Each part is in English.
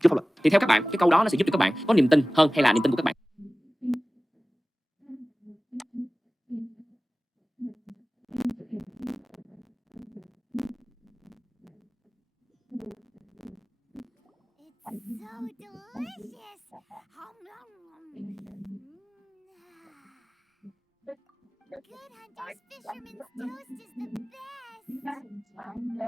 Trước pháp luật. Thì theo các bạn, cái câu đó nó sẽ giúp cho các bạn có niềm tin hơn hay là niềm tin của các bạn? Good Hunter's Fisherman's Toast is the best!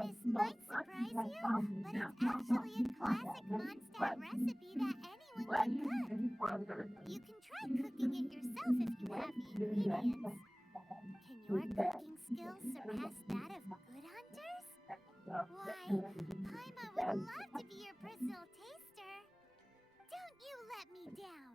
This might surprise you, but it's actually a classic Mondstadt recipe that anyone can cook. You can try cooking it yourself if you have the ingredients. Can your cooking skills surpass that of Good Hunter's? Why, Paimon would love to be your personal taster. Don't you let me down!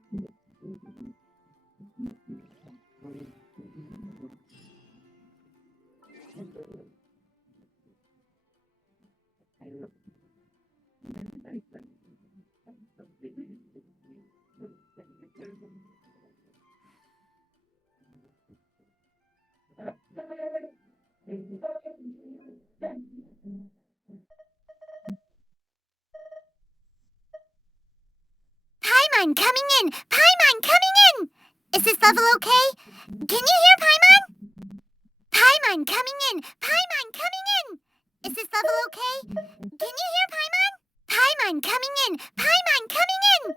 Paimon coming in! Paimon coming in! Is this level okay? Can you hear Paimon? Paimon coming in! Paimon coming in! Is this level okay? Can you hear Paimon? Paimon coming in! Paimon coming in!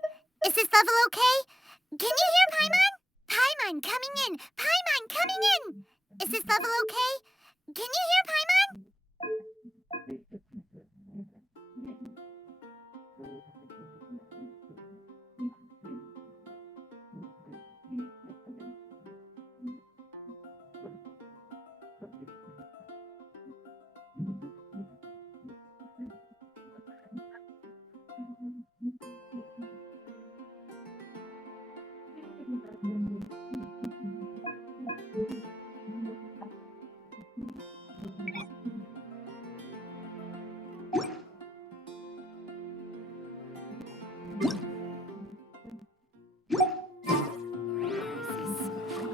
Is this level okay? Can you hear Paimon? Paimon coming in! Paimon coming in! Is this level okay? Can you hear Paimon?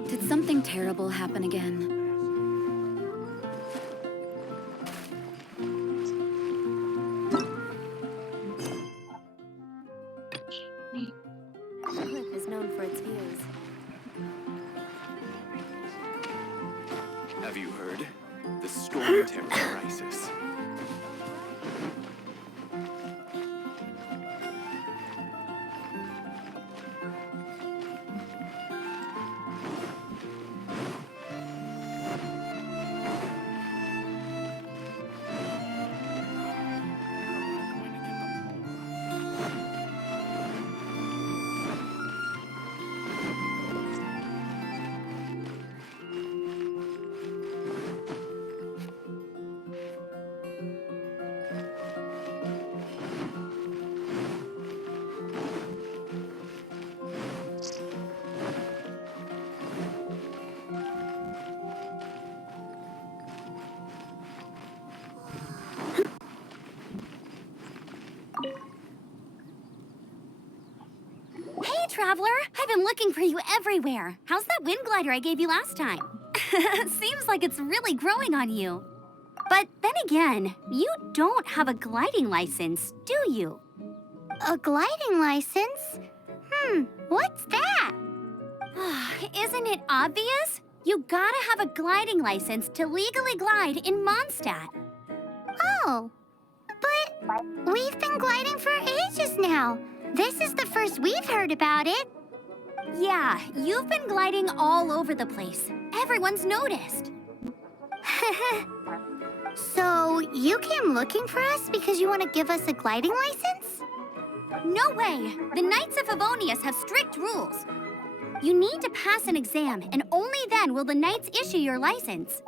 Did something terrible happen again? The cliff is known for its views. Have you heard? The storm terror crisis. Traveler, I've been looking for you everywhere. How's that wind glider I gave you last time? Seems like it's really growing on you. But then again, you don't have a gliding license, do you? A gliding license? What's that? Isn't it obvious? You gotta have a gliding license to legally glide in Mondstadt. Oh, but we've been gliding for ages now. This is the first we've heard about it. Yeah, you've been gliding all over the place. Everyone's noticed. So, you came looking for us because you want to give us a gliding license? No way! The Knights of Favonius have strict rules. You need to pass an exam, and only then will the Knights issue your license.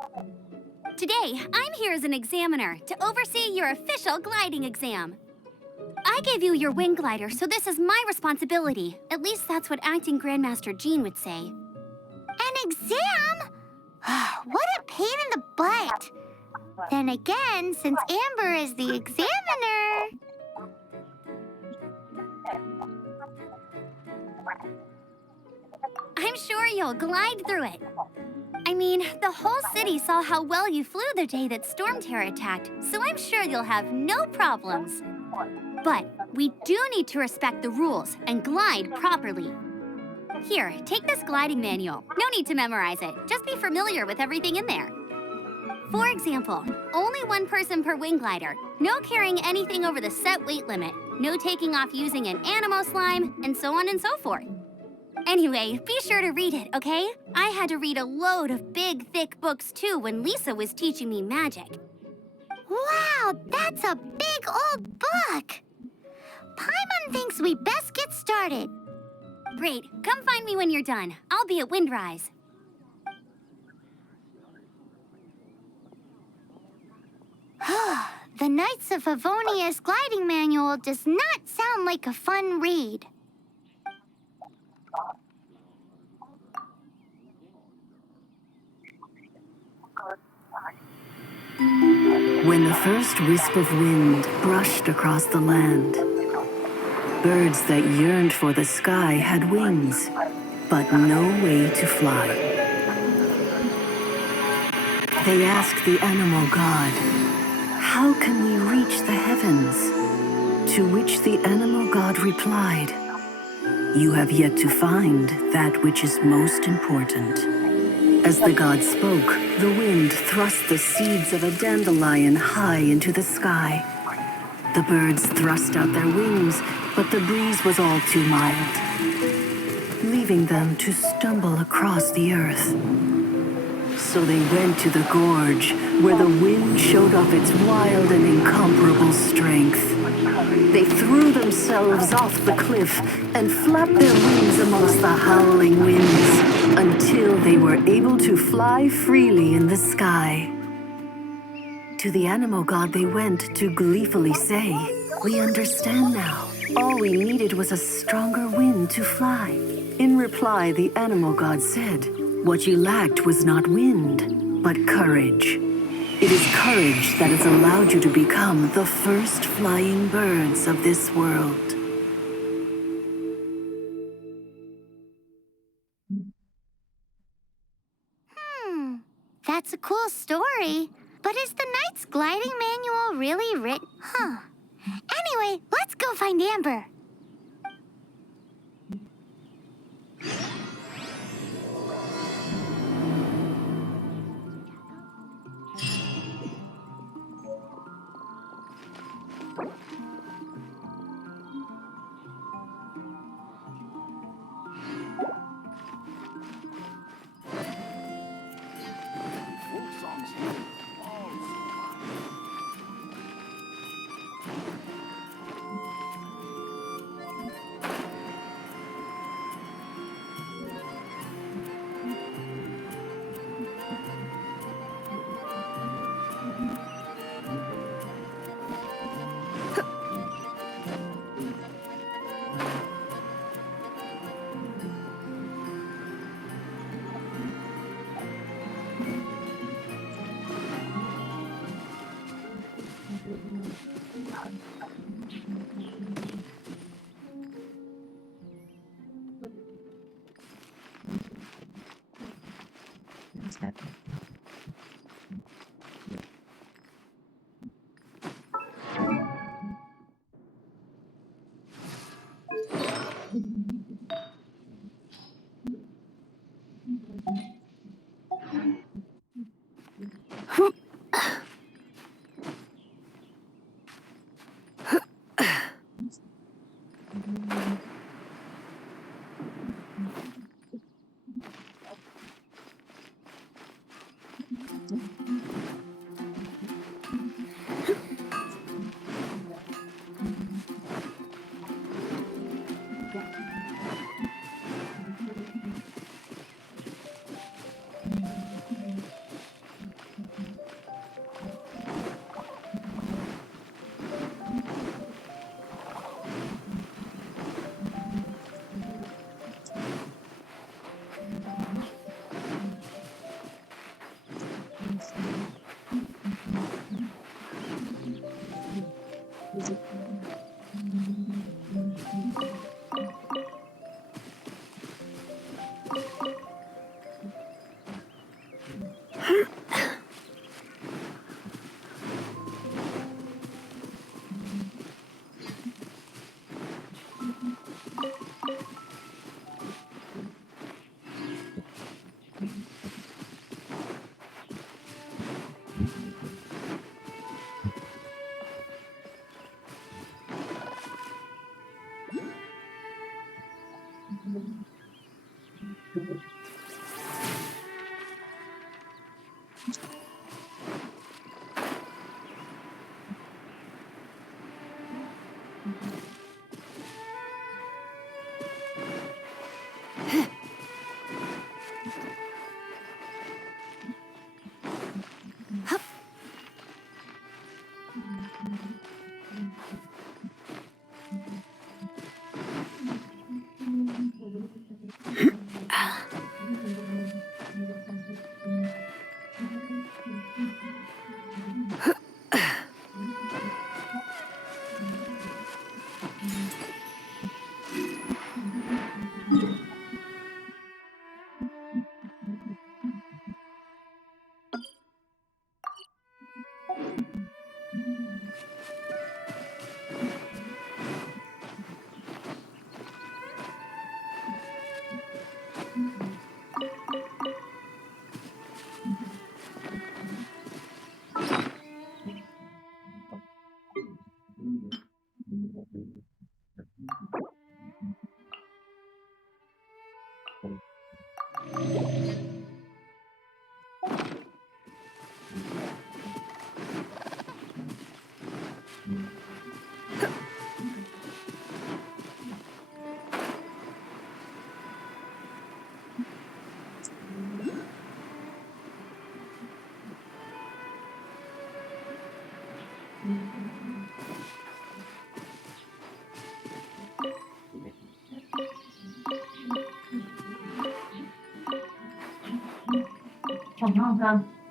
Today, I'm here as an examiner to oversee your official gliding exam. I gave you your wing glider, so this is my responsibility. At least that's what Acting Grandmaster Jean would say. An exam? What a pain in the butt. Then again, since Amber is the examiner... I'm sure you'll glide through it. I mean, the whole city saw how well you flew the day that Storm Terror attacked, so I'm sure you'll have no problems. But we do need to respect the rules and glide properly. Here, take this gliding manual. No need to memorize it. Just be familiar with everything in there. For example, only one person per wing glider, no carrying anything over the set weight limit, no taking off using an animo slime, and so on and so forth. Anyway, be sure to read it, okay? I had to read a load of big, thick books too when Lisa was teaching me magic. Wow, that's a big old book! Paimon thinks we best get started. Great, come find me when you're done. I'll be at Windrise. The Knights of Favonia's gliding manual does not sound like a fun read. When the first wisp of wind brushed across the land, birds that yearned for the sky had wings, but no way to fly. They asked the animal god, "How can we reach the heavens?" To which the animal god replied, "You have yet to find that which is most important." As the god spoke, the wind thrust the seeds of a dandelion high into the sky. The birds thrust out their wings, but the breeze was all too mild, leaving them to stumble across the earth. So they went to the gorge, where the wind showed off its wild and incomparable strength. They threw themselves off the cliff and flapped their wings amongst the howling winds until they were able to fly freely in the sky. To the animal god they went to gleefully say, "We understand now. All we needed was a stronger wind to fly." In reply, the animal god said, "What you lacked was not wind, but courage. It is courage that has allowed you to become the first flying birds of this world." That's a cool story. But is the Knight's gliding manual really written? Anyway, let's go find Amber.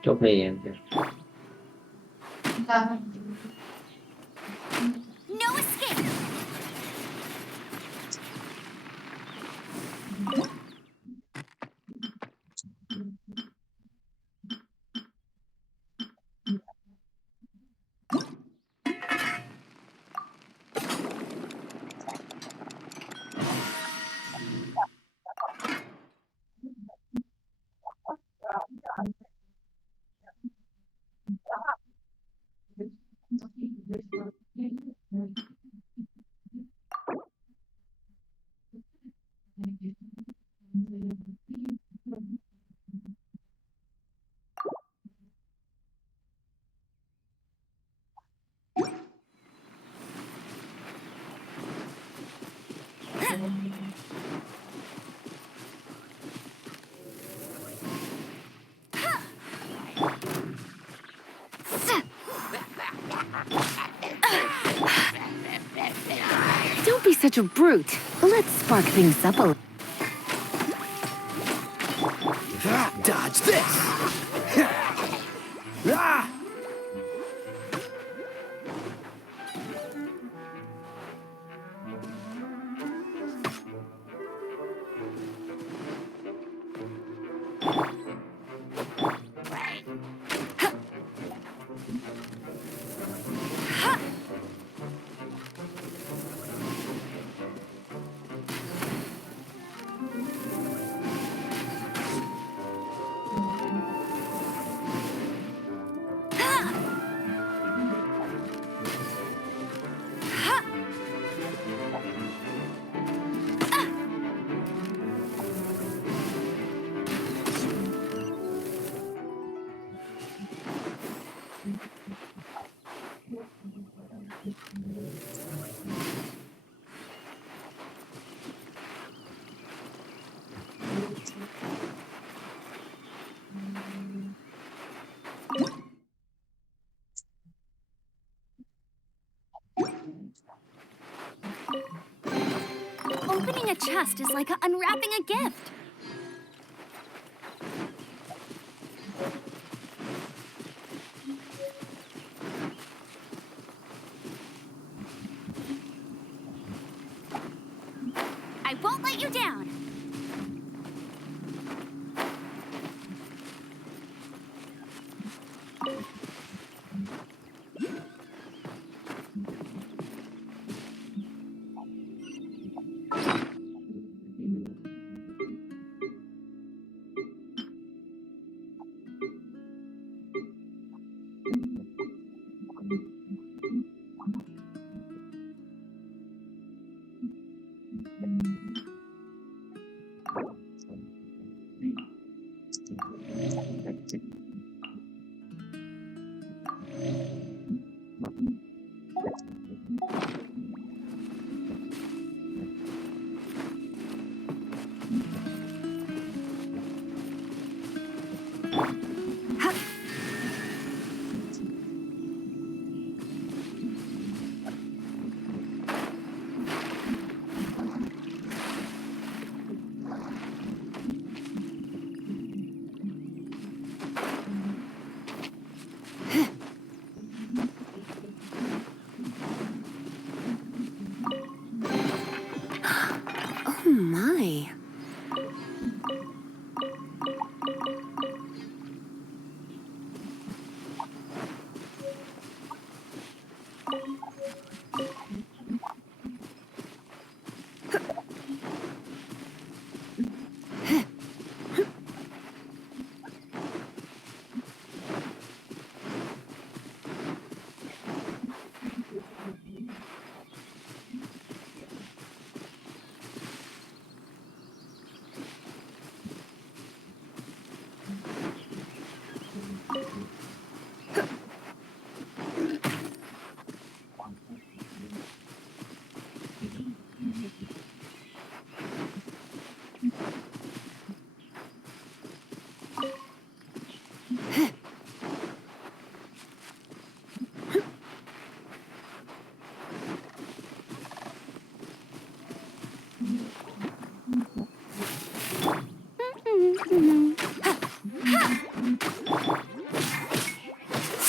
Chốt đi em. No escape! Don't be such a brute. Let's spark things up a little. Dodge this! Ah! Opening a chest is like unwrapping a gift. I won't let you down. Oh my.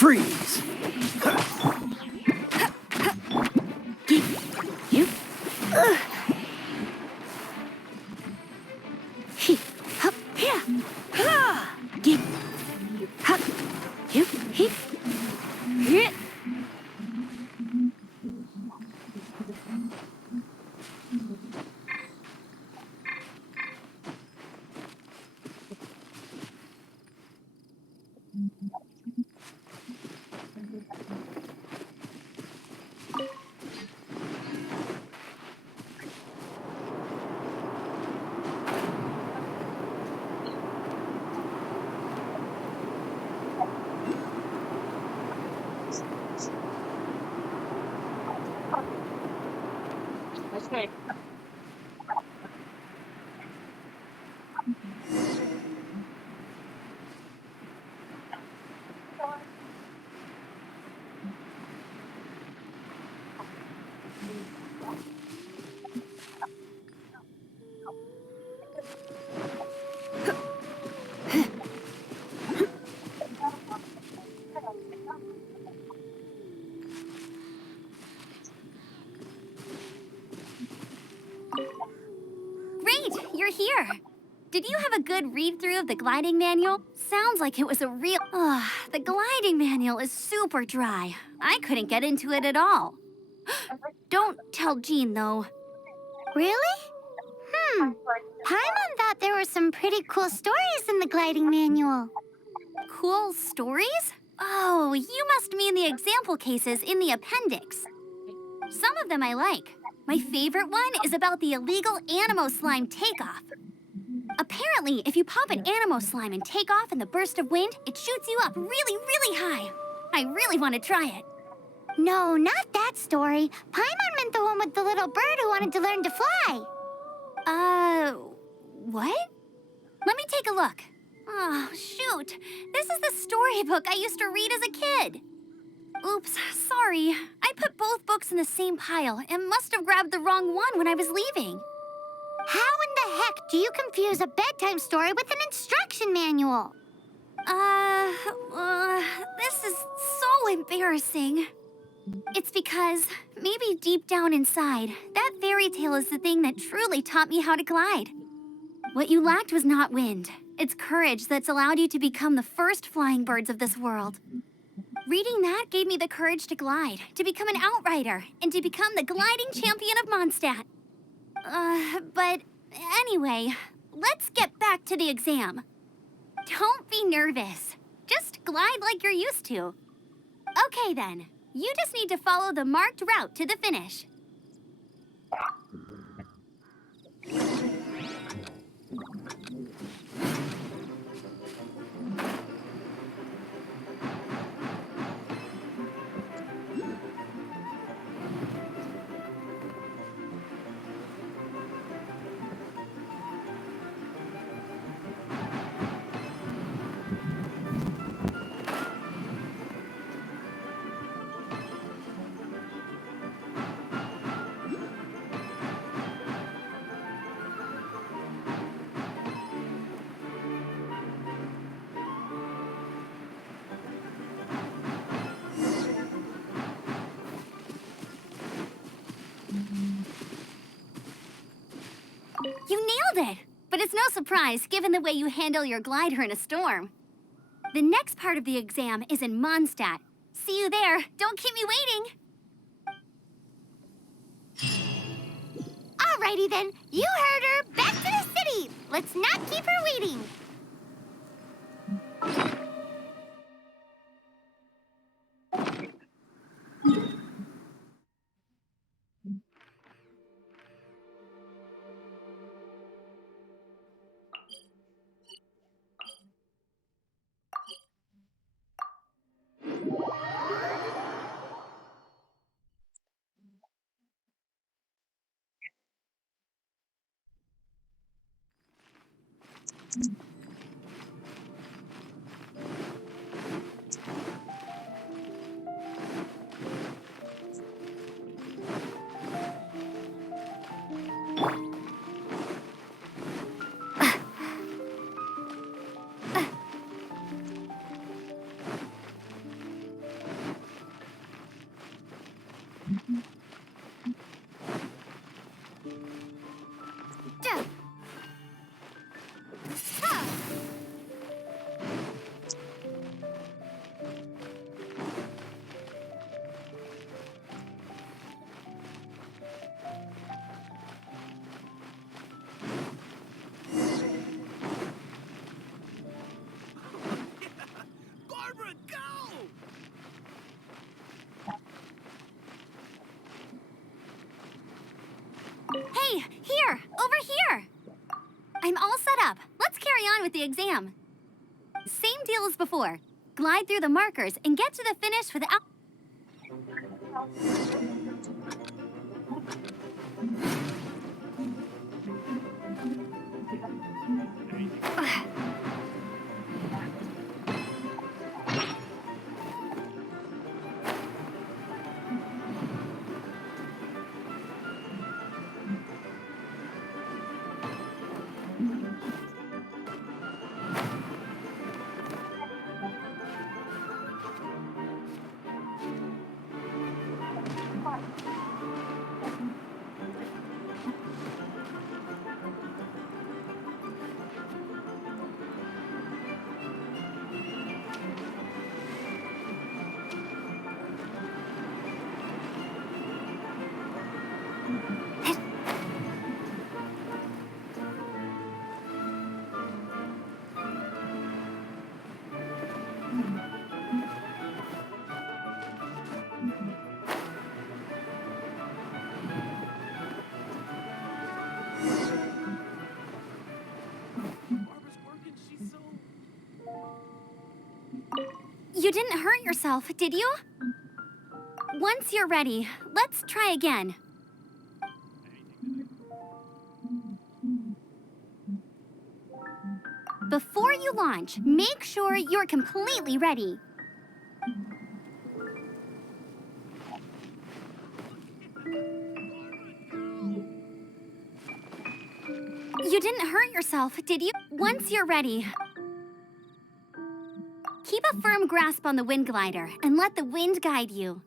Freeze! You? He, hup, here. Ha! Get, hup, you, he, here. Great, you're here. Did you have a good read-through of the gliding manual? Sounds like it was a real... Ugh, the gliding manual is super dry. I couldn't get into it at all. Don't tell Jean, though. Really? Paimon thought there were some pretty cool stories in the gliding manual. Cool stories? Oh, you must mean the example cases in the appendix. Some of them I like. My favorite one is about the illegal Animo slime takeoff. Apparently, if you pop an Animo slime and take off in the burst of wind, it shoots you up really, really high. I really want to try it. No, not that story. Paimon meant the one with the little bird who wanted to learn to fly. What? Let me take a look. Oh, shoot. This is the storybook I used to read as a kid. Oops, sorry. I put both books in the same pile and must have grabbed the wrong one when I was leaving. How in the heck do you confuse a bedtime story with an instruction manual? This is so embarrassing. It's because, maybe deep down inside, that fairy tale is the thing that truly taught me how to glide. What you lacked was not wind. It's courage that's allowed you to become the first flying birds of this world. Reading that gave me the courage to glide, to become an outrider, and to become the gliding champion of Mondstadt. But anyway, let's get back to the exam. Don't be nervous. Just glide like you're used to. Okay then, you just need to follow the marked route to the finish. You nailed it! But it's no surprise, given the way you handle your glider in a storm. The next part of the exam is in Mondstadt. See you there. Don't keep me waiting. Alrighty then, you heard her. Back to the city. Let's not keep her waiting. Duh. Huh. Barbara, go! Hey, here! Over here! I'm all set up. Let's carry on with the exam. Same deal as before. Glide through the markers and get to the finish without... You didn't hurt yourself, did you? Once you're ready, let's try again. Before you launch, make sure you're completely ready. You didn't hurt yourself, did you? Once you're ready, keep a firm grasp on the wind glider and let the wind guide you.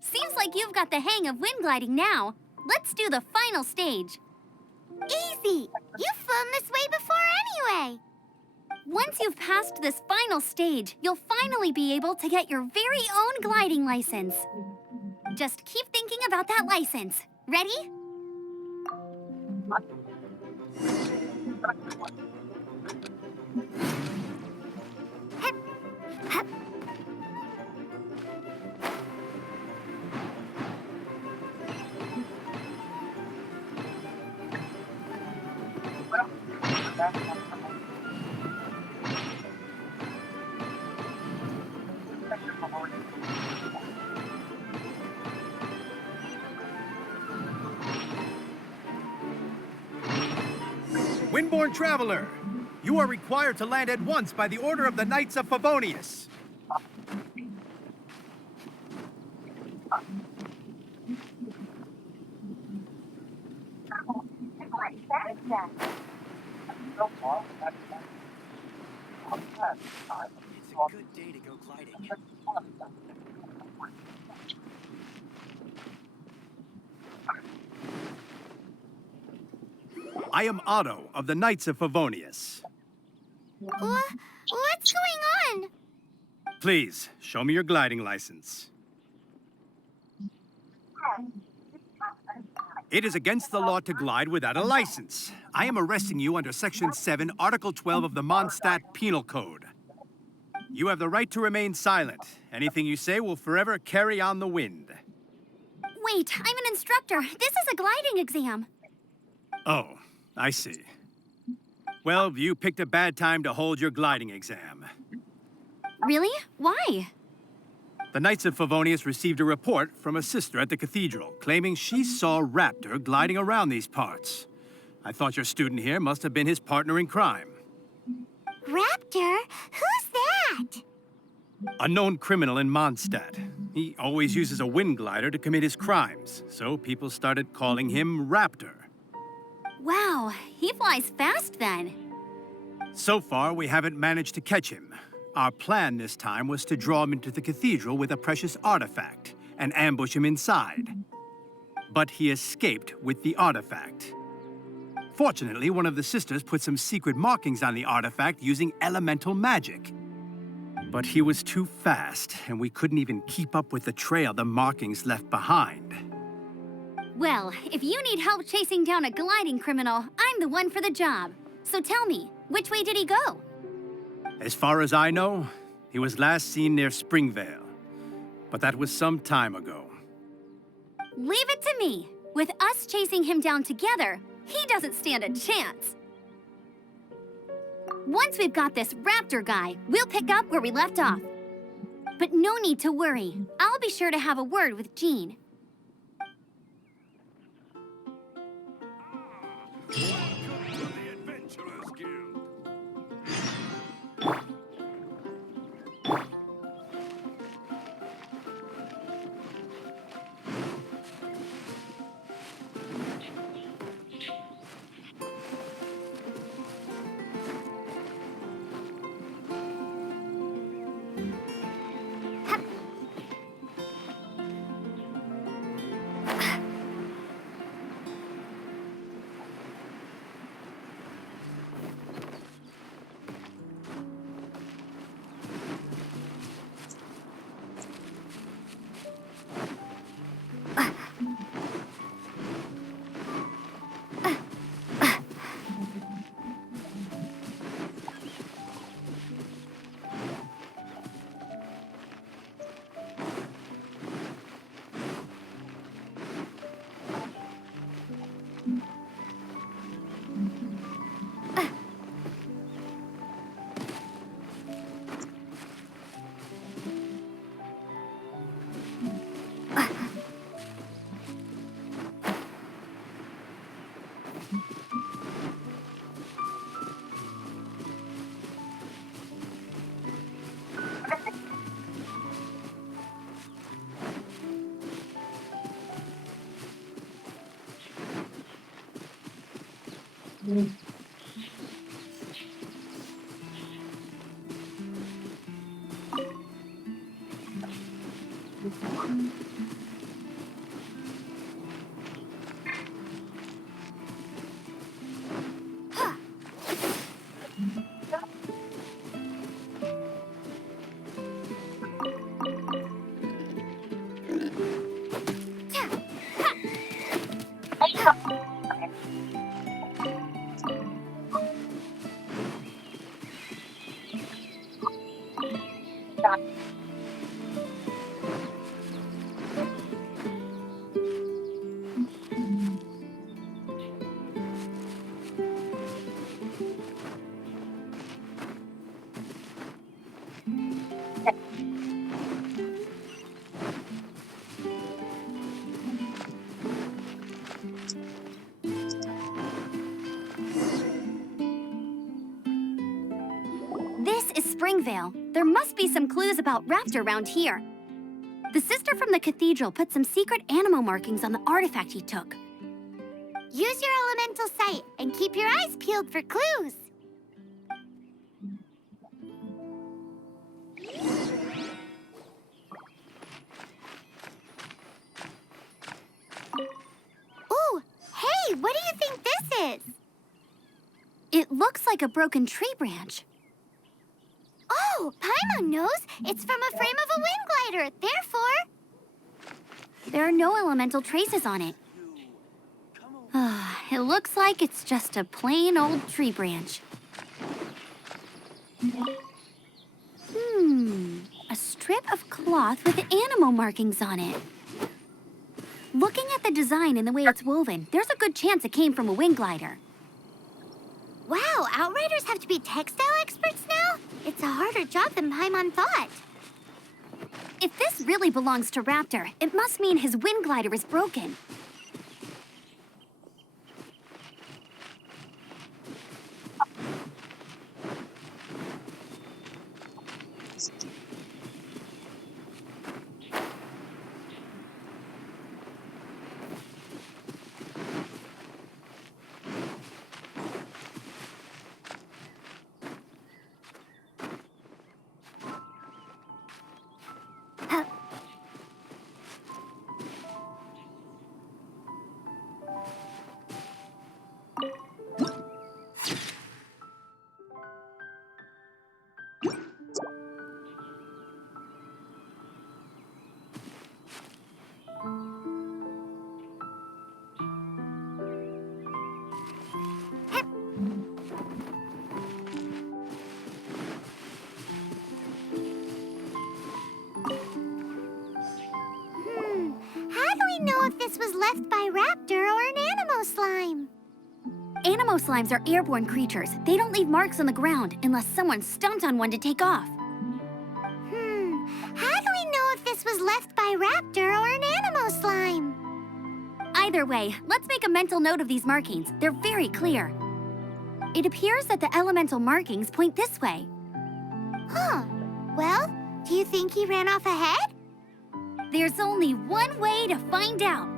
Seems like you've got the hang of wind gliding now. Let's do the final stage. Easy! You've flown this way before anyway! Once you've passed this final stage, you'll finally be able to get your very own gliding license. Just keep thinking about that license. Ready? Windborne traveler, you are required to land at once by the order of the Knights of Favonius. It's a good day to go gliding. I am Otto of the Knights of Favonius. What's going on? Please, show me your gliding license. It is against the law to glide without a license. I am arresting you under Section 7, Article 12 of the Mondstadt Penal Code. You have the right to remain silent. Anything you say will forever carry on the wind. Wait, I'm an instructor. This is a gliding exam. Oh, I see. Well, you picked a bad time to hold your gliding exam. Really? Why? The Knights of Favonius received a report from a sister at the cathedral claiming she saw Raptor gliding around these parts. I thought your student here must have been his partner in crime. Raptor? Who's that? A known criminal in Mondstadt. He always uses a wind glider to commit his crimes, so people started calling him Raptor. Wow, he flies fast then. So far, we haven't managed to catch him. Our plan this time was to draw him into the cathedral with a precious artifact and ambush him inside. But he escaped with the artifact. Fortunately, one of the sisters put some secret markings on the artifact using elemental magic. But he was too fast, and we couldn't even keep up with the trail the markings left behind. Well, if you need help chasing down a gliding criminal, I'm the one for the job. So tell me, which way did he go? As far as I know, he was last seen near Springvale. But that was some time ago. Leave it to me. With us chasing him down together, he doesn't stand a chance. Once we've got this Raptor guy, we'll pick up where we left off. But no need to worry. I'll be sure to have a word with Jean. Welcome to the Adventurers Guild. This is Springvale. There must be some clues about Raptor around here. The sister from the cathedral put some secret animal markings on the artifact he took. Use your elemental sight and keep your eyes peeled for clues. Ooh, hey, what do you think this is? It looks like a broken tree branch. Oh, Paimon knows. It's from a frame of a wind glider. Therefore, There are no elemental traces on it. It looks like it's just a plain old tree branch. A strip of cloth with animal markings on it. Looking at the design and the way it's woven, there's a good chance it came from a wind glider. wow, Outriders have to be textile experts now? It's a harder job than Paimon thought. If this really belongs to Raptor, it must mean his wind glider is broken. How do we know if this was left by Raptor or an animal slime? Animo slimes are airborne creatures. They don't leave marks on the ground unless someone stomped on one to take off. How do we know if this was left by Raptor or an animal slime? Either way, let's make a mental note of these markings. They're very clear. It appears that the elemental markings point this way. Huh. Well, do you think he ran off ahead? There's only one way to find out.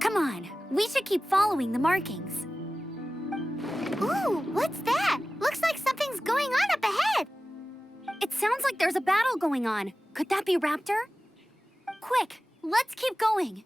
Come on, we should keep following the markings. Ooh, what's that? Looks like something's going on up ahead. It sounds like there's a battle going on. Could that be Raptor? Quick, let's keep going.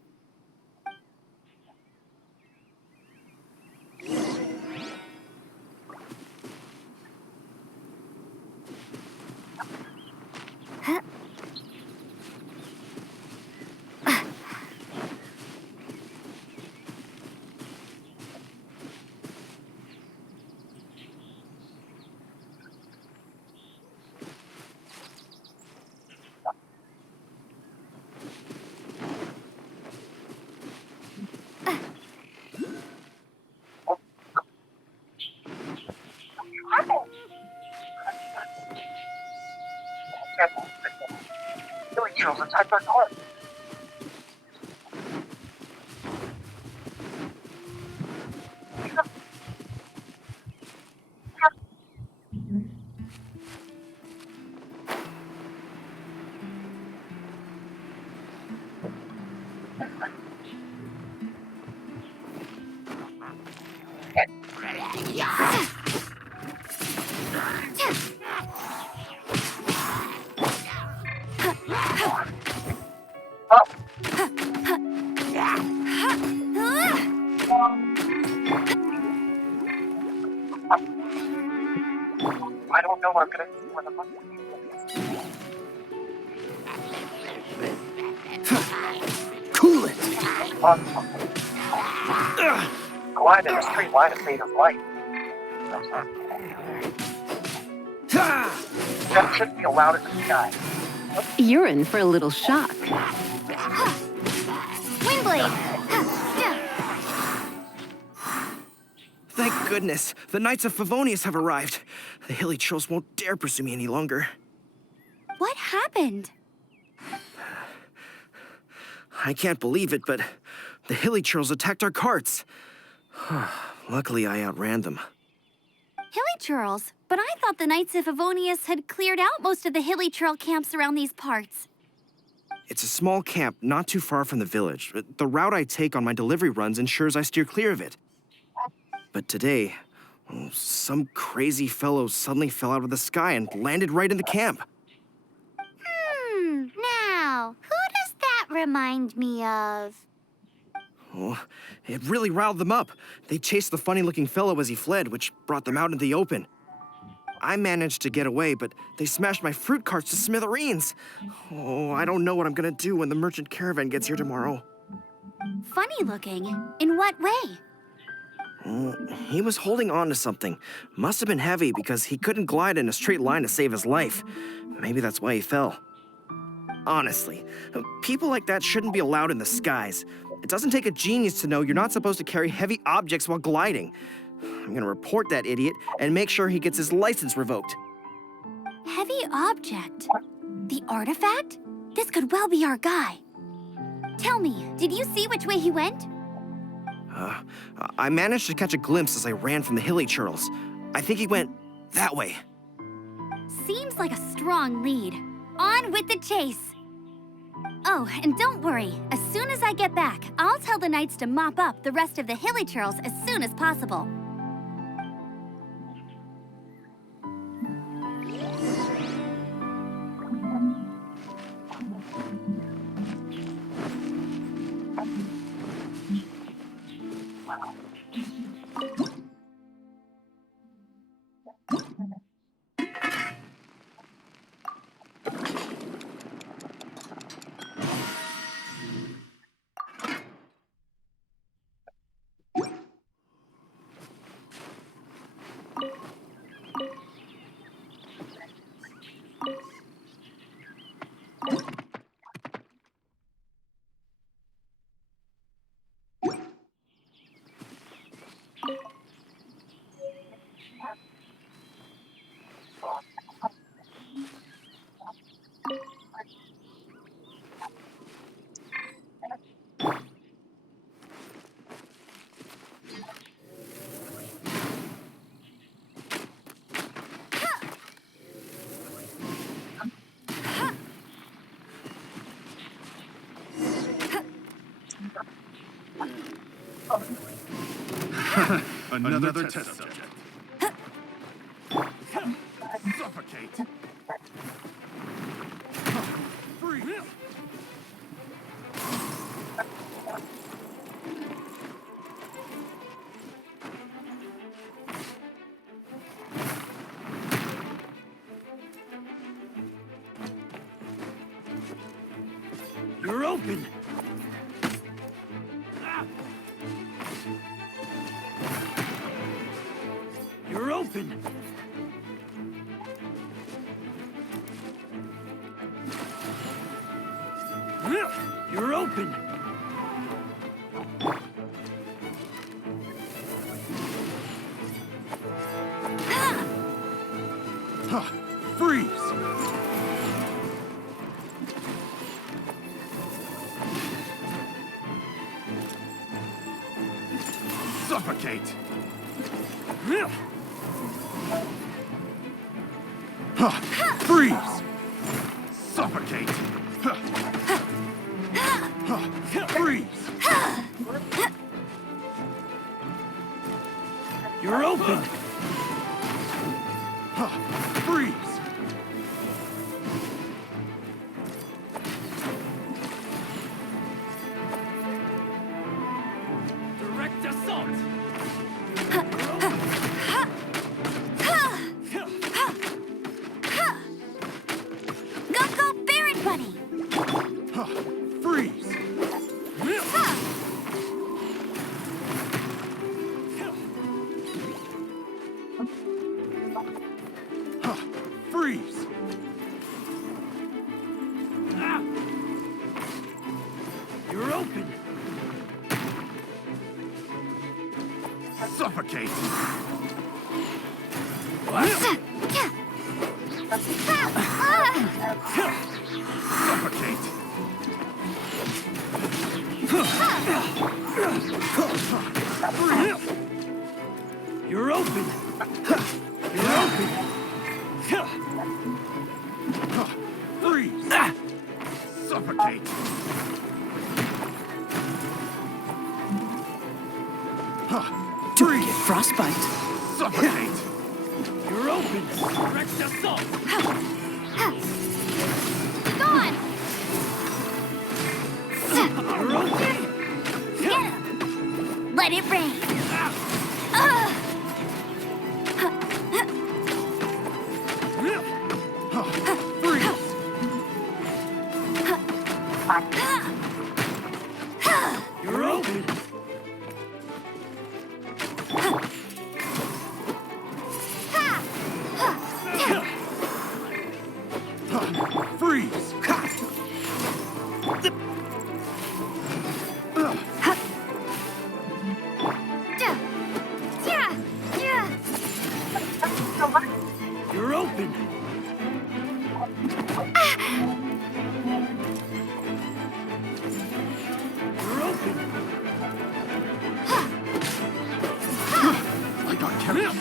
I don't know what I'm gonna do when the Cool it! glide in a straight line to save his life. That shouldn't be allowed in the sky. You're in for a little shock. Windblade! Thank goodness, the Knights of Favonius have arrived. The hilly trolls won't dare pursue me any longer. What happened? I can't believe it, but the hilly trolls attacked our carts. Luckily, I outran them. Hilly churls? But I thought the Knights of Favonius had cleared out most of the hilly churl camps around these parts. It's a small camp not too far from the village. The route I take on my delivery runs ensures I steer clear of it. But today, some crazy fellow suddenly fell out of the sky and landed right in the camp. Now, who does that remind me of? Oh, it really riled them up. They chased the funny-looking fellow as he fled, which brought them out into the open. I managed to get away, but they smashed my fruit carts to smithereens. Oh, I don't know what I'm gonna do when the merchant caravan gets here tomorrow. Funny looking? In what way? He was holding on to something. Must have been heavy because he couldn't glide in a straight line to save his life. Maybe that's why he fell. Honestly, people like that shouldn't be allowed in the skies. It doesn't take a genius to know you're not supposed to carry heavy objects while gliding. I'm gonna report that idiot and make sure he gets his license revoked. Heavy object? The artifact? This could well be our guy. Tell me, did you see which way he went? I managed to catch a glimpse as I ran from the hilly churls. I think he went that way. Seems like a strong lead. On with the chase. Oh, and don't worry. As soon as I get back, I'll tell the knights to mop up the rest of the hilly churls as soon as possible. Another test subject. Suffocate. Freeze. You're open. You're open. You're open. Freeze. Suffocate. Freeze. Suffocate. Freeze. You're open! Freeze! Direct assault! Go, Baron Bunny! Freeze! Freeze! Ah! You're open! Suffocate! Suffocate! You're open! You're open! Freeze! Suffocate! Don't get frostbite. Suffocate! You're open! Direct assault! Gone! You're open! Get him! Let it rain! Freeze! You're open! Freeze! You're open! You're open! I got carried.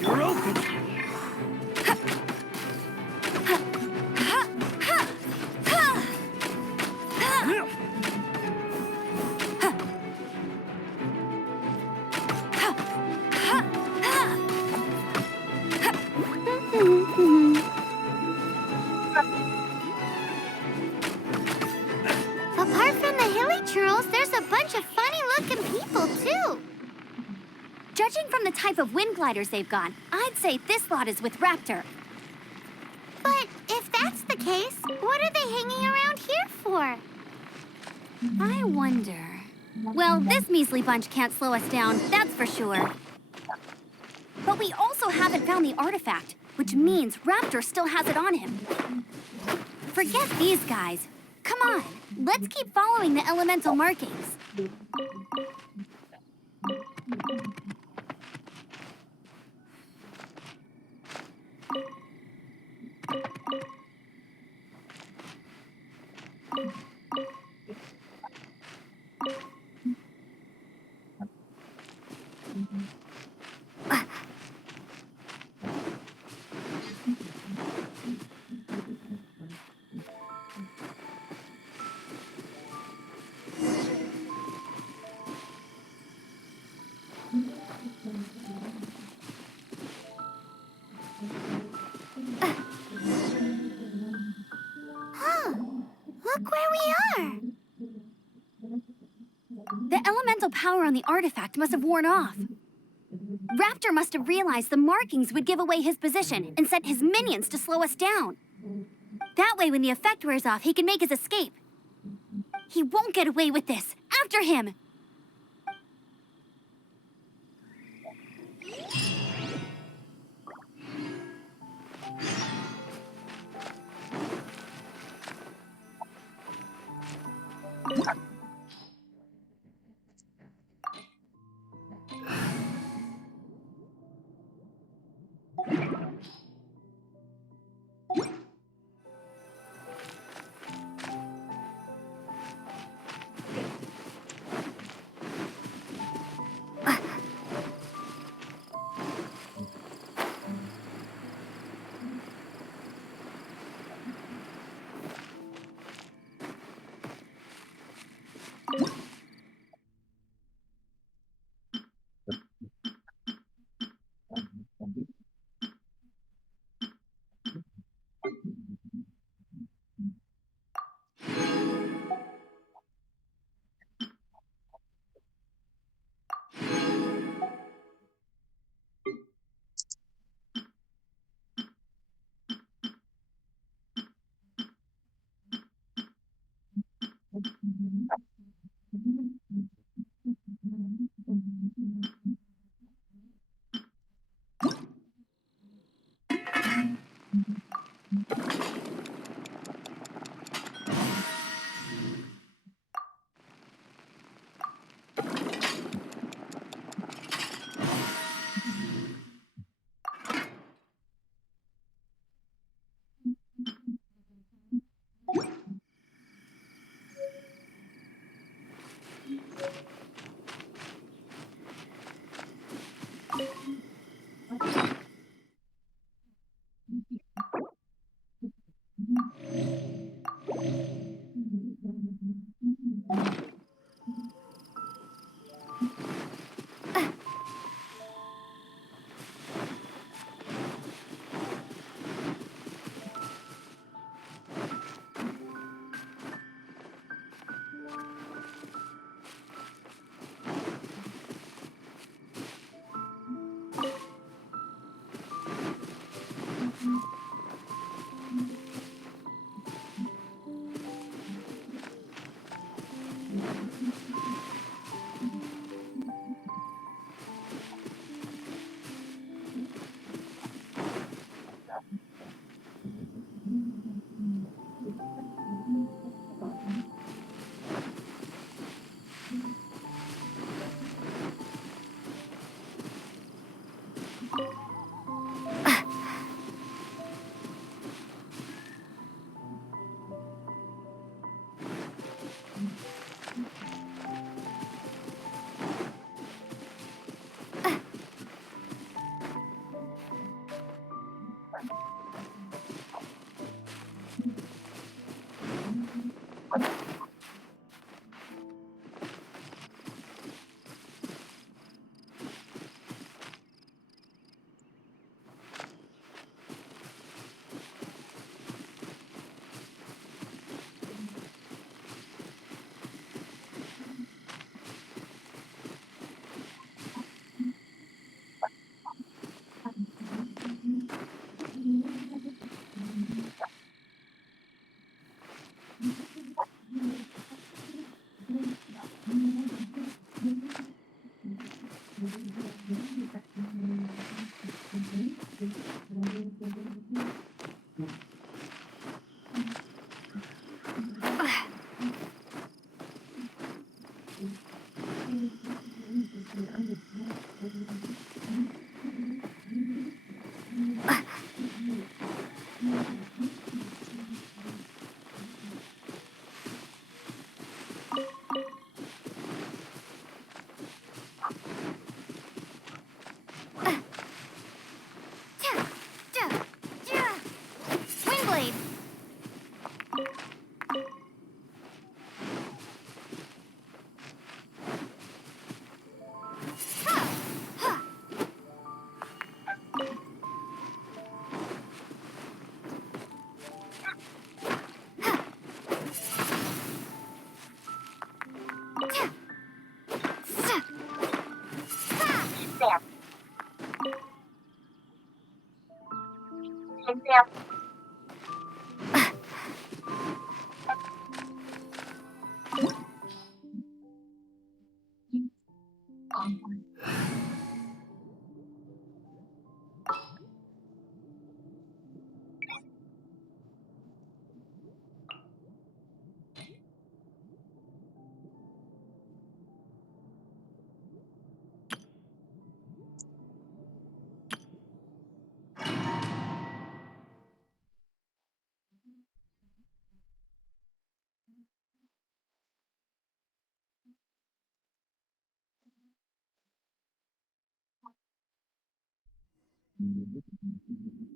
You're open! Apart from the hilly churls, there's a bunch of funny-looking people, too. Judging from the type of wind gliders they've got, I'd say this lot is with Raptor. But if that's the case, what are they hanging around here for? I wonder... Well, this measly bunch can't slow us down, that's for sure. But we also haven't found the artifact, which means Raptor still has it on him. Forget these guys. Come on, let's keep following the elemental markings. Look where we are. The elemental power on the artifact must have worn off. Raptor must have realized the markings would give away his position and sent his minions to slow us down. That way, when the effect wears off, he can make his escape. He won't get away with this. After him! Wingblade!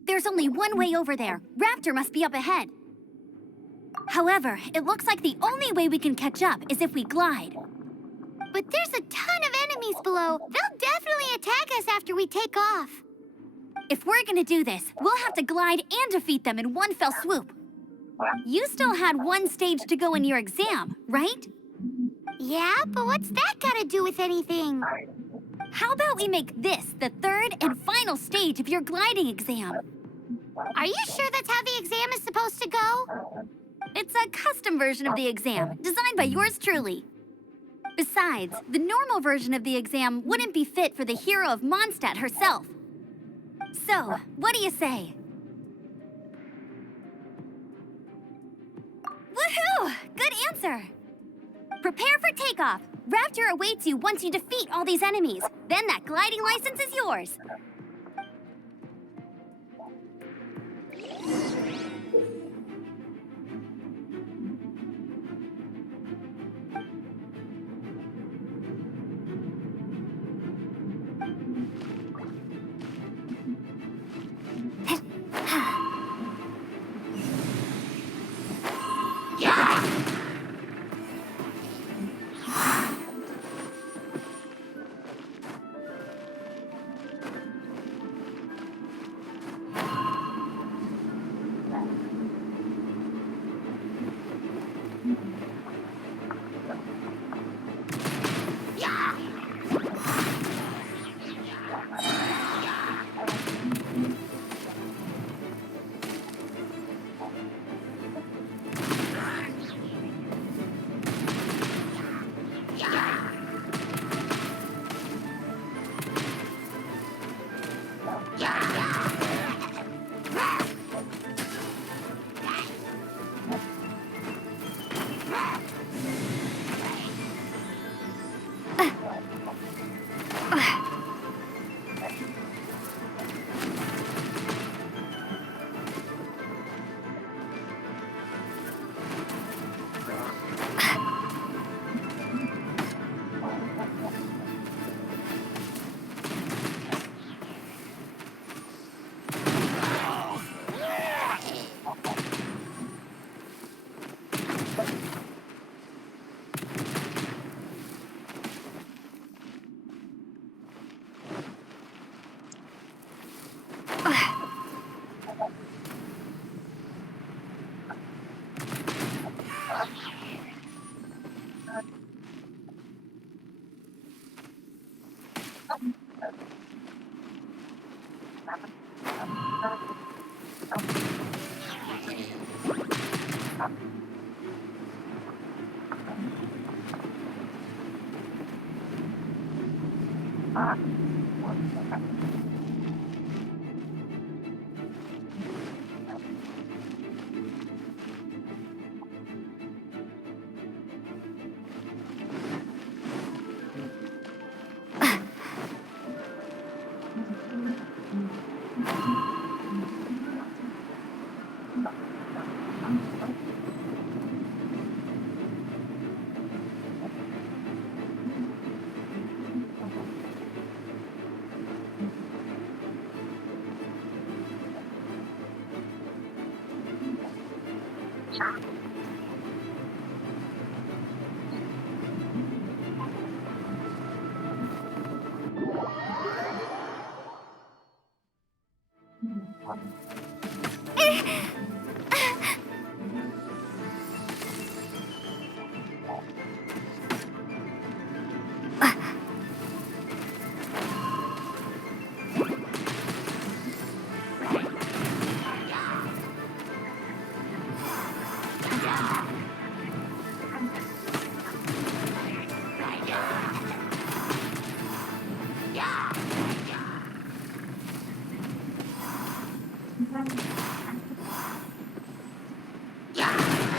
There's only one way over there. Raptor must be up ahead. However, it looks like the only way we can catch up is if we glide. But there's a ton of enemies below. They'll definitely attack us after we take off. If we're gonna do this, we'll have to glide and defeat them in one fell swoop. You still had one stage to go in your exam, right? Yeah, but what's that got to do with anything? How about we make this the third and final stage of your gliding exam? Are you sure that's how the exam is supposed to go? It's a custom version of the exam, designed by yours truly. Besides, the normal version of the exam wouldn't be fit for the hero of Mondstadt herself. So, what do you say? Woohoo! Good answer! Prepare for takeoff. Raptor awaits you once you defeat all these enemies. Then that gliding license is yours.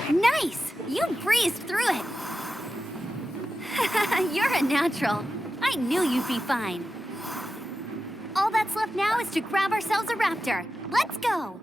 Nice! You breezed through it! You're a natural. I knew you'd be fine. All that's left now is to grab ourselves a raptor. Let's go!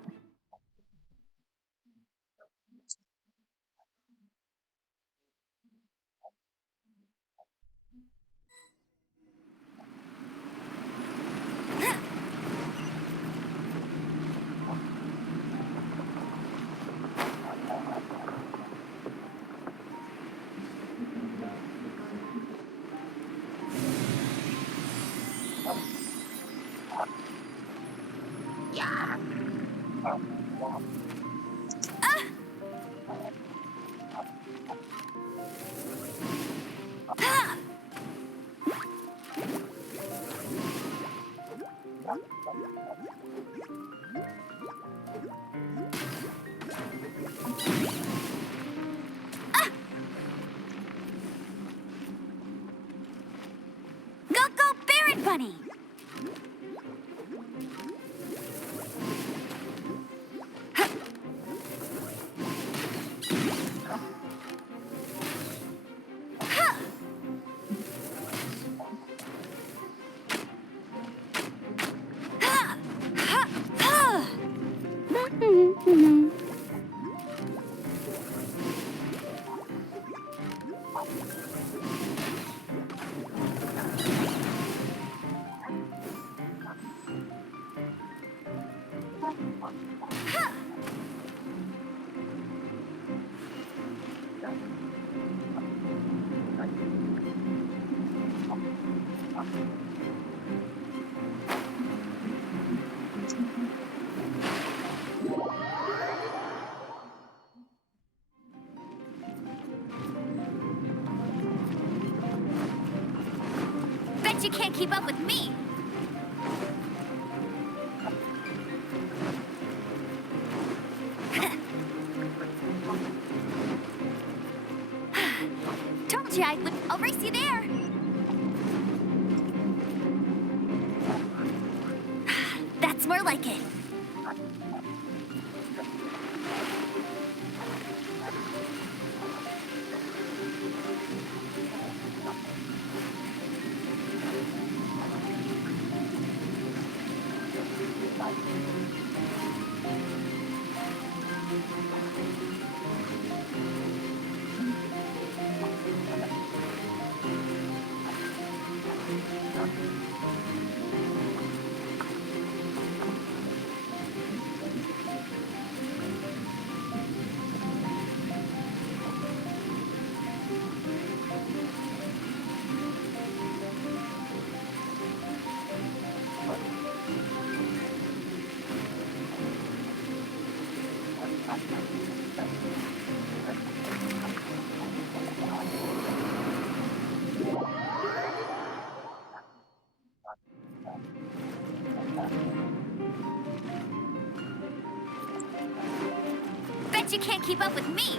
funny. Bet you can't keep up with me. Told you I would. I'll race you there. That's more like it. Bet you can't keep up with me.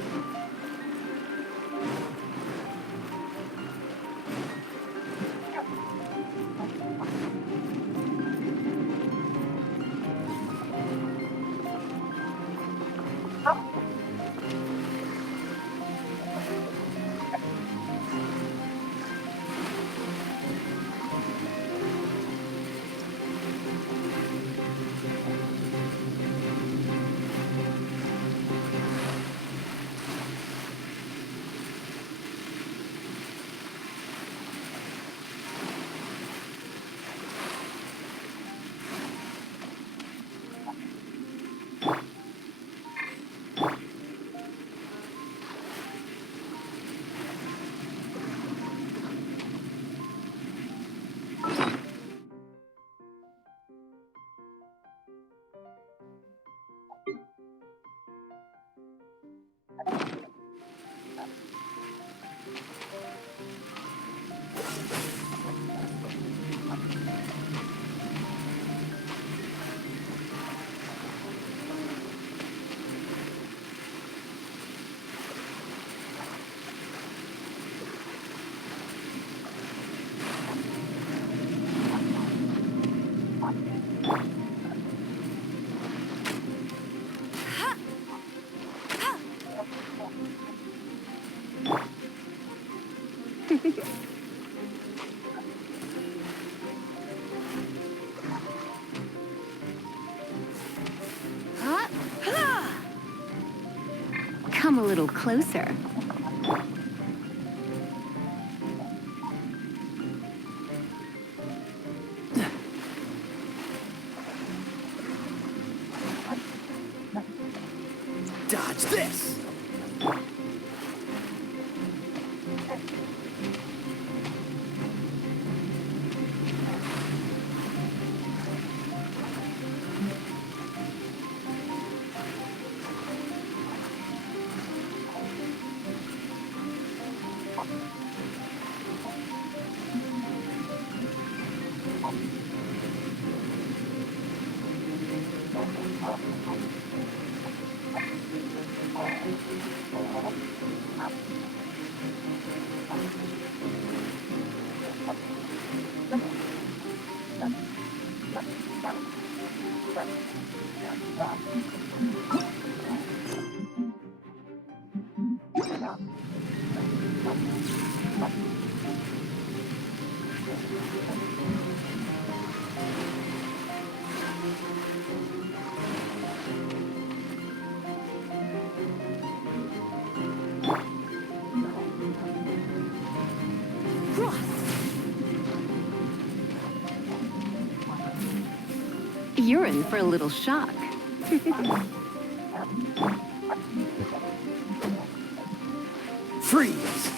Come a little closer. Dodge this! You're in for a little shock. Freeze!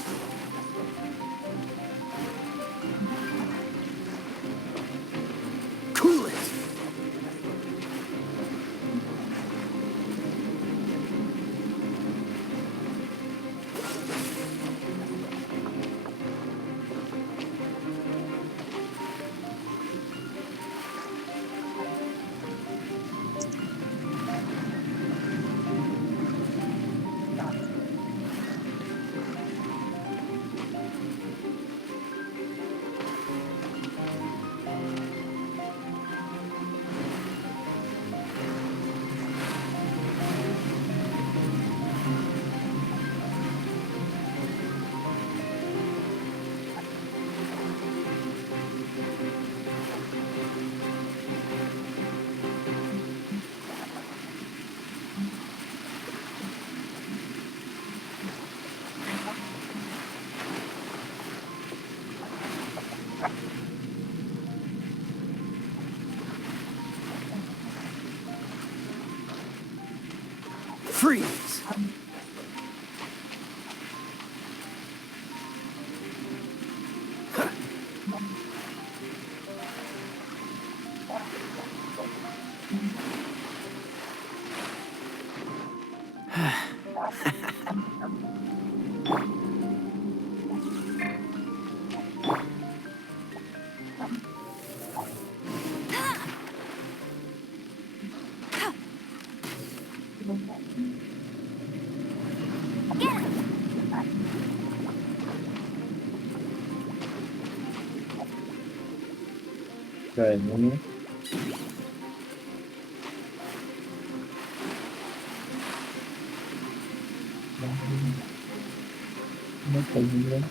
Cool it! Freeze! Trời muốn nó tự nhiên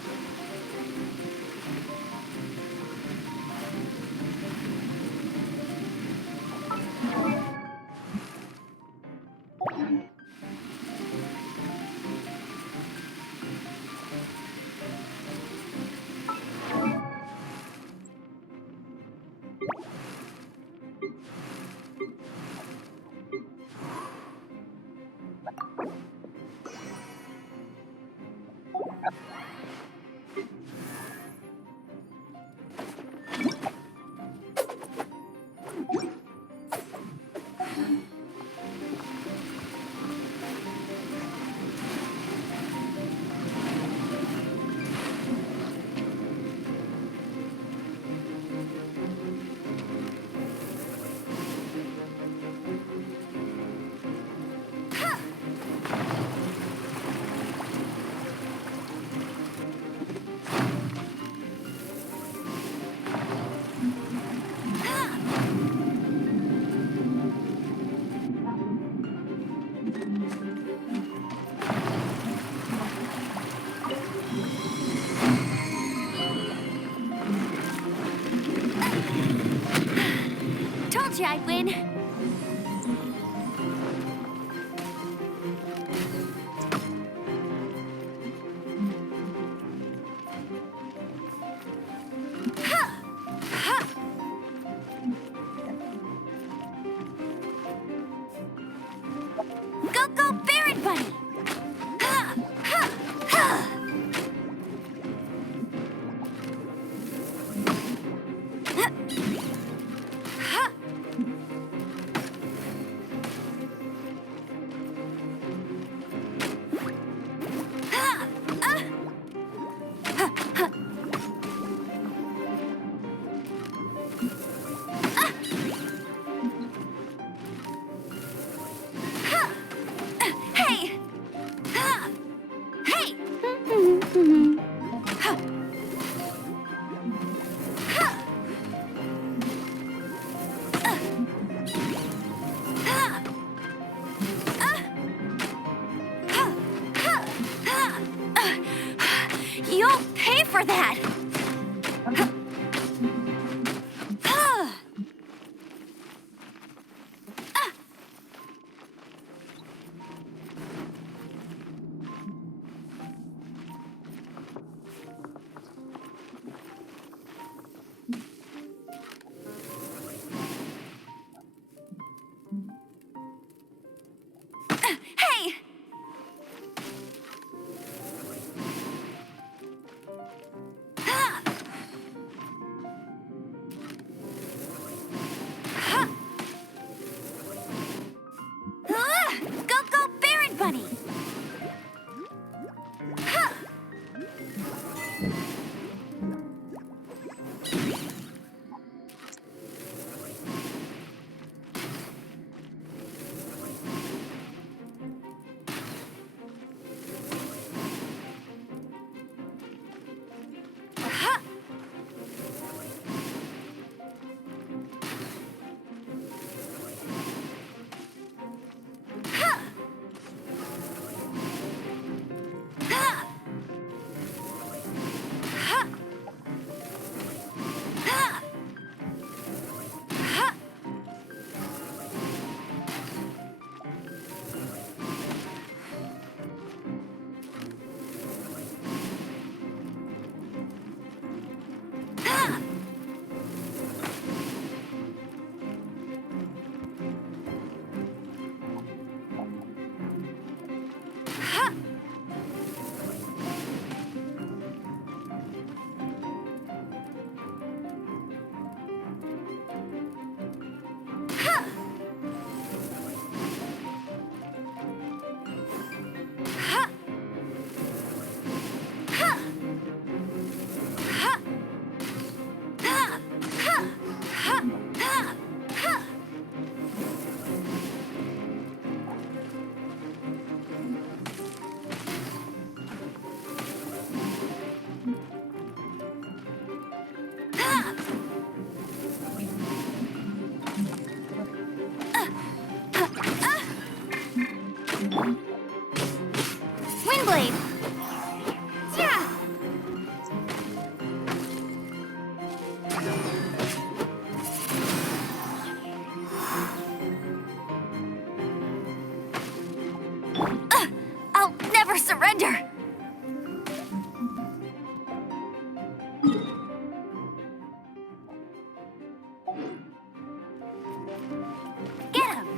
Told you I'd win. Go, go, Baron Bunny! Hey! Hey! for that! Hey! Go, go, Baron Bunny! Windblade! Yeah! I'll never surrender! Get him!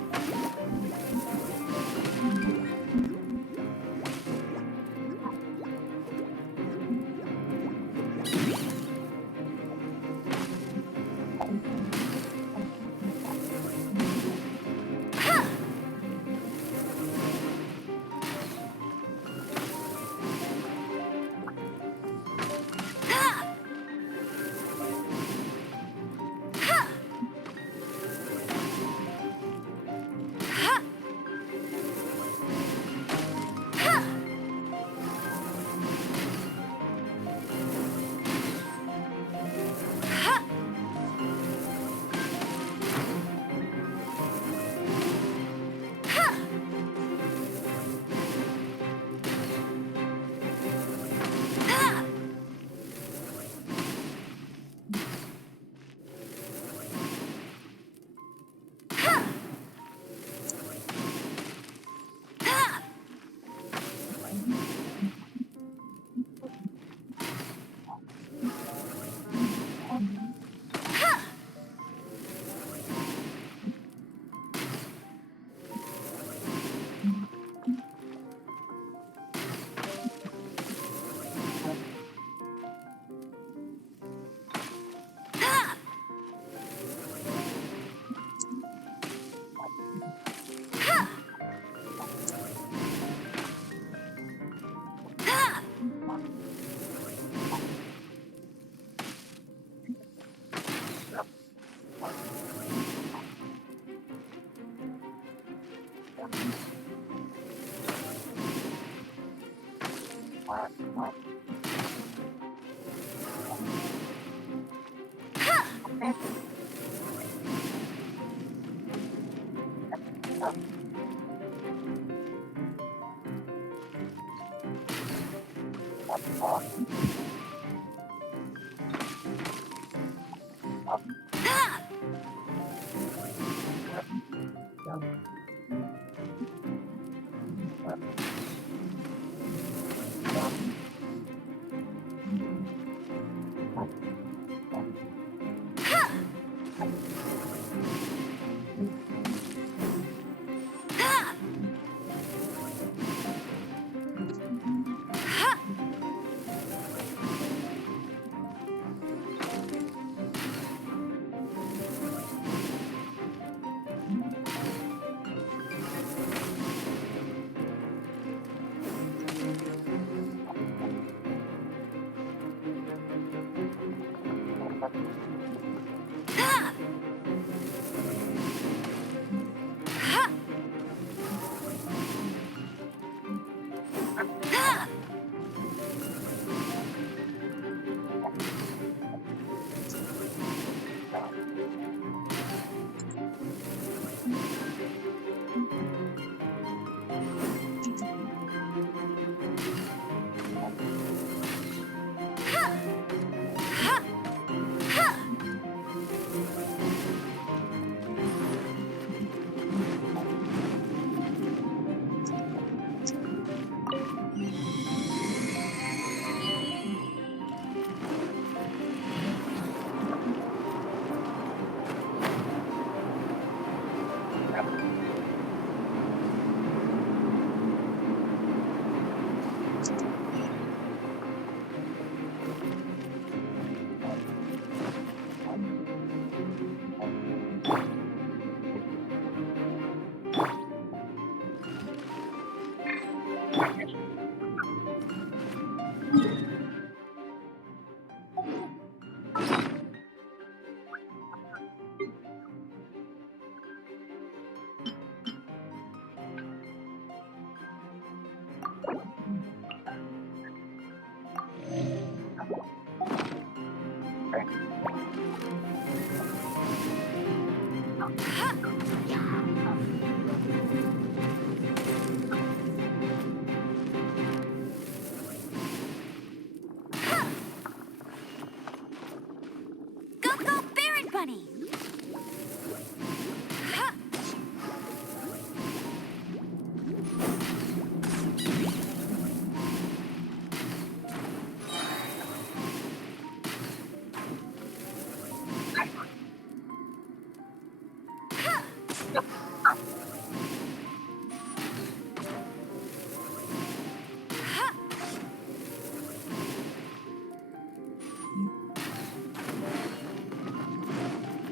Go, Baron Bunny!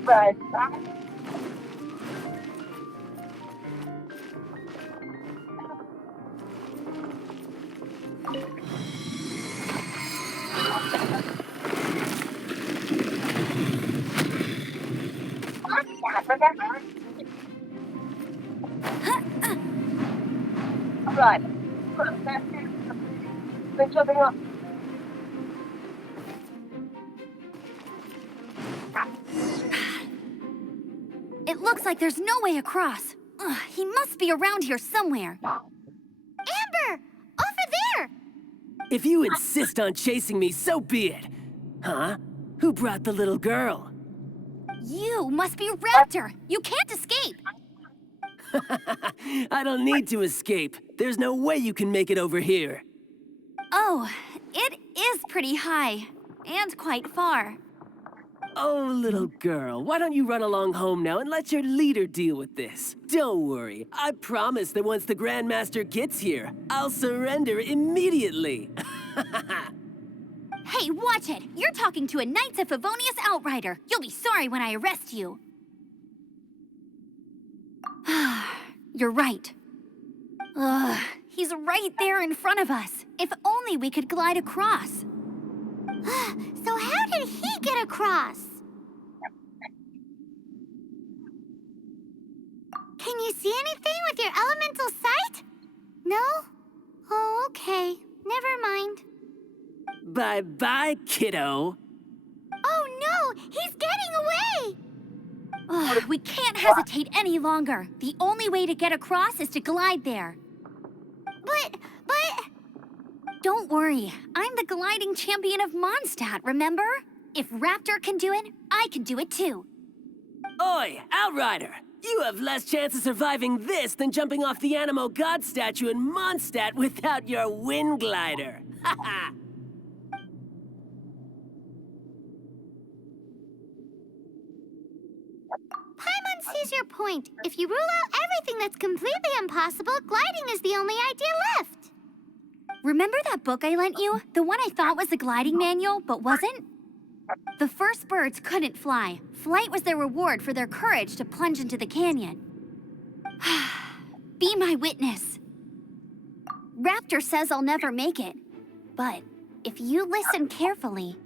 Right. Right. Then jumping up. It looks like there's no way across. Ugh, he must be around here somewhere. Amber! Over there! If you insist on chasing me, so be it. Huh? Who brought the little girl? You must be Raptor. You can't escape. I don't need to escape. There's no way you can make it over here. Oh, it is pretty high. And quite far. Oh, little girl, why don't you run along home now and let your leader deal with this? Don't worry, I promise that once the Grandmaster gets here, I'll surrender immediately. Hey, watch it! You're talking to a Knights of Favonius outrider. You'll be sorry when I arrest you. You're right. Ugh, he's right there in front of us. If only we could glide across. So how did he get across? Can you see anything with your elemental sight? No? Oh, okay. Never mind. Bye-bye, kiddo. Oh no! He's getting away! Ugh, we can't hesitate any longer. The only way to get across is to glide there. But... Don't worry. I'm the gliding champion of Mondstadt, remember? If Raptor can do it, I can do it too. Oi, Outrider! You have less chance of surviving this than jumping off the Animo God statue in Mondstadt without your wind glider. Haha! sees your point. If you rule out everything that's completely impossible, gliding is the only idea left. Remember that book I lent you? The one I thought was the gliding manual, but wasn't? The first birds couldn't fly. Flight was their reward for their courage to plunge into the canyon. Be my witness. Raptor says I'll never make it. But if you listen carefully...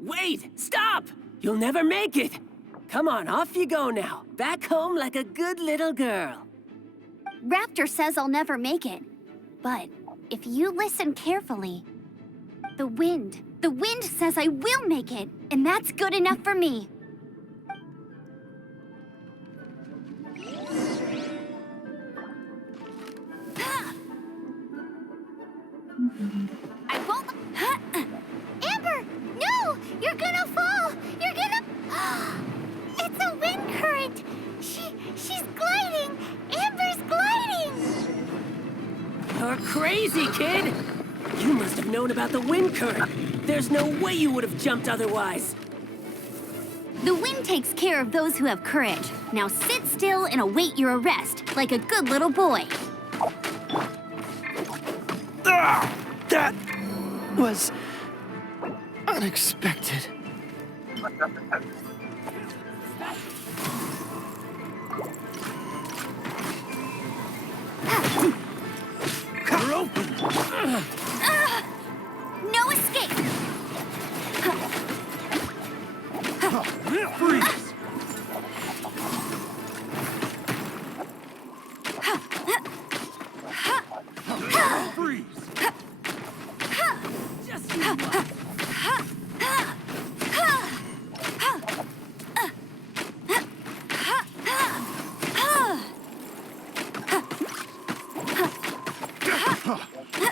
Wait! Stop! You'll never make it! Come on, off you go now. Back home like a good little girl. Raptor says I'll never make it. But if you listen carefully... The wind says I will make it, and that's good enough for me. I won't... Amber, no! You're gonna fall! You're gonna... It's a wind current! She's gliding! Amber's gliding! You're crazy, kid! You must have known about the wind current. There's no way you would have jumped otherwise. The wind takes care of those who have courage. Now sit still and await your arrest, like a good little boy. That was unexpected. You're open! No escape! Freeze! Freeze! Just you watch.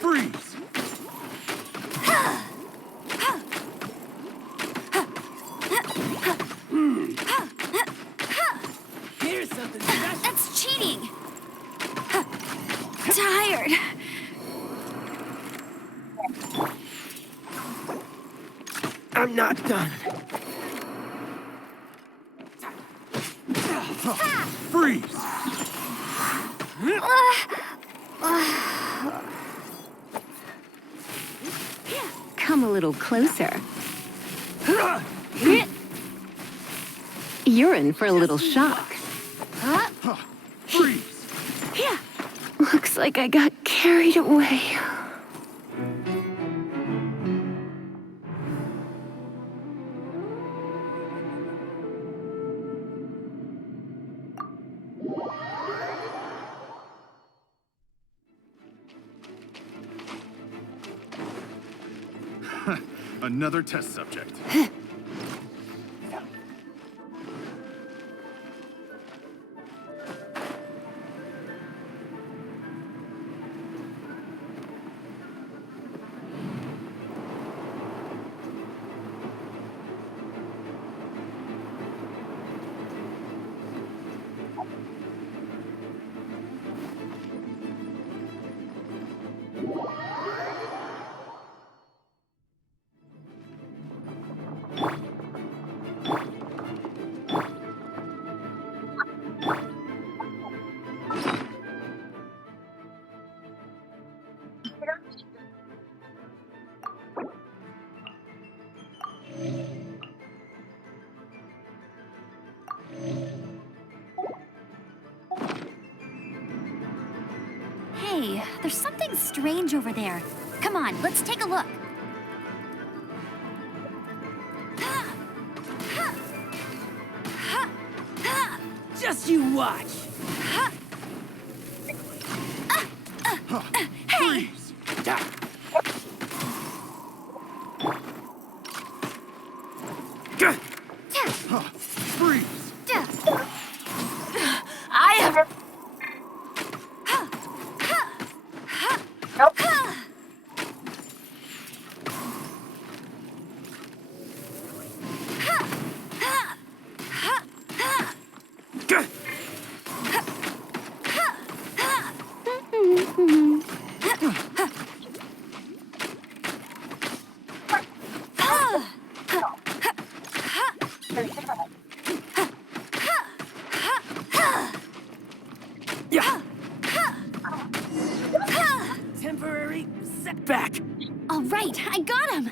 Freeze! Here's something special. That's cheating! Tired. I'm not done. Freeze! Come a little closer. You're in for a little shock. Freeze! Looks like I got carried away. Another test subject. Hey, there's something strange over there. Come on, let's take a look. Just you watch. Hey! Freeze! I have... Back! All right, I got him.